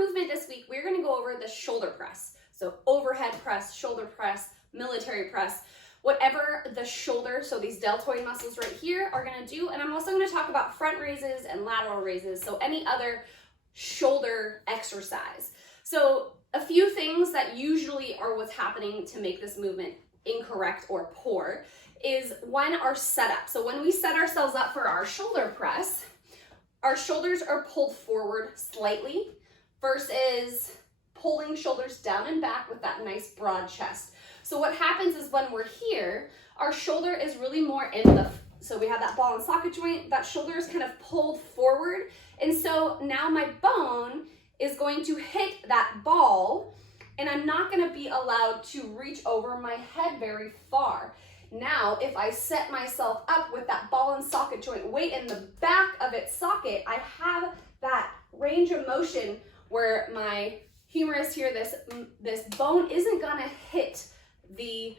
movement this week, we're gonna go over the shoulder press. So overhead press, shoulder press, military press, whatever the shoulder, so these deltoid muscles right here are gonna do. And I'm also gonna talk about front raises and lateral raises, so any other shoulder exercise. So a few things that usually are what's happening to make this movement incorrect or poor is one, our setup. So when we set ourselves up for our shoulder press, our shoulders are pulled forward slightly versus pulling shoulders down and back with that nice broad chest. So what happens is when we're here, our shoulder is really more in the, so we have that ball and socket joint, that shoulder is kind of pulled forward. And so now my bone is going to hit that ball and I'm not gonna be allowed to reach over my head very far. Now, if I set myself up with that ball and socket joint weight in the back of its socket, I have that range of motion where my humerus here, this bone isn't gonna hit the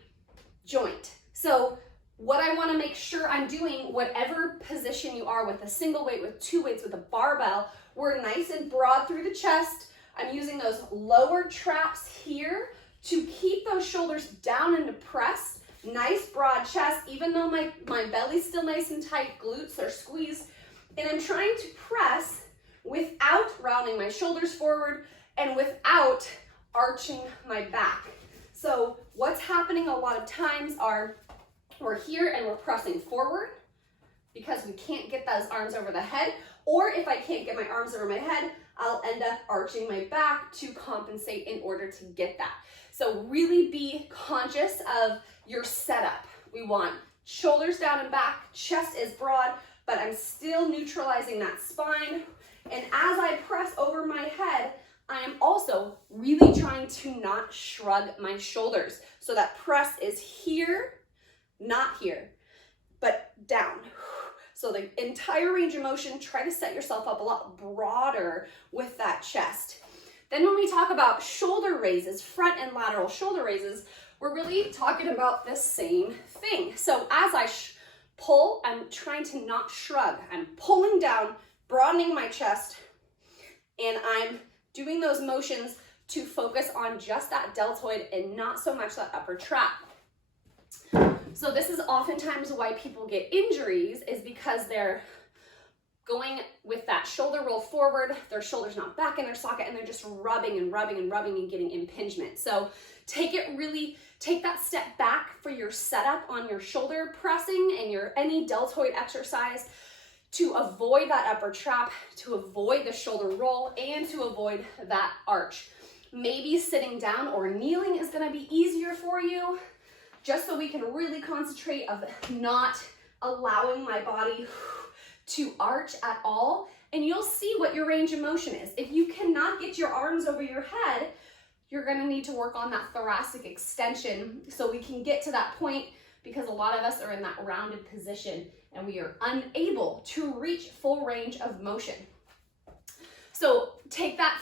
joint. So what I wanna make sure I'm doing, whatever position you are with a single weight, with two weights, with a barbell, we're nice and broad through the chest. I'm using those lower traps here to keep those shoulders down and depressed. Nice broad chest, even though my belly's still nice and tight, glutes are squeezed. And I'm trying to press without rounding my shoulders forward and without arching my back. So what's happening a lot of times are we're here and we're pressing forward because we can't get those arms over the head. Or if I can't get my arms over my head, I'll end up arching my back to compensate in order to get that. So really be conscious of your setup. We want shoulders down and back, chest is broad, but I'm still neutralizing that spine. And as I press over my head, I am also really trying to not shrug my shoulders. So that press is here, not here, but down. So the entire range of motion, try to set yourself up a lot broader with that chest. Then when we talk about shoulder raises, front and lateral shoulder raises, we're really talking about the same thing. So as I pull, I'm trying to not shrug. I'm pulling down, broadening my chest, and I'm doing those motions to focus on just that deltoid and not so much that upper trap. So this is oftentimes why people get injuries, is because they're going with that shoulder roll forward, their shoulder's not back in their socket, and they're just rubbing and rubbing and rubbing and getting impingement. So take that step back for your setup on your shoulder pressing and your any deltoid exercise to avoid that upper trap, to avoid the shoulder roll, and to avoid that arch. Maybe sitting down or kneeling is gonna be easier for you, just so we can really concentrate of not allowing my body to arch at all. And you'll see what your range of motion is. If you cannot get your arms over your head, you're gonna need to work on that thoracic extension so we can get to that point, because a lot of us are in that rounded position and we are unable to reach full range of motion. So take that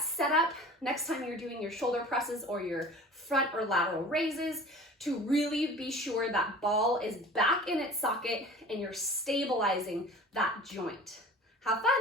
setup next time you're doing your shoulder presses or your front or lateral raises, to really be sure that ball is back in its socket and you're stabilizing that joint. Have fun.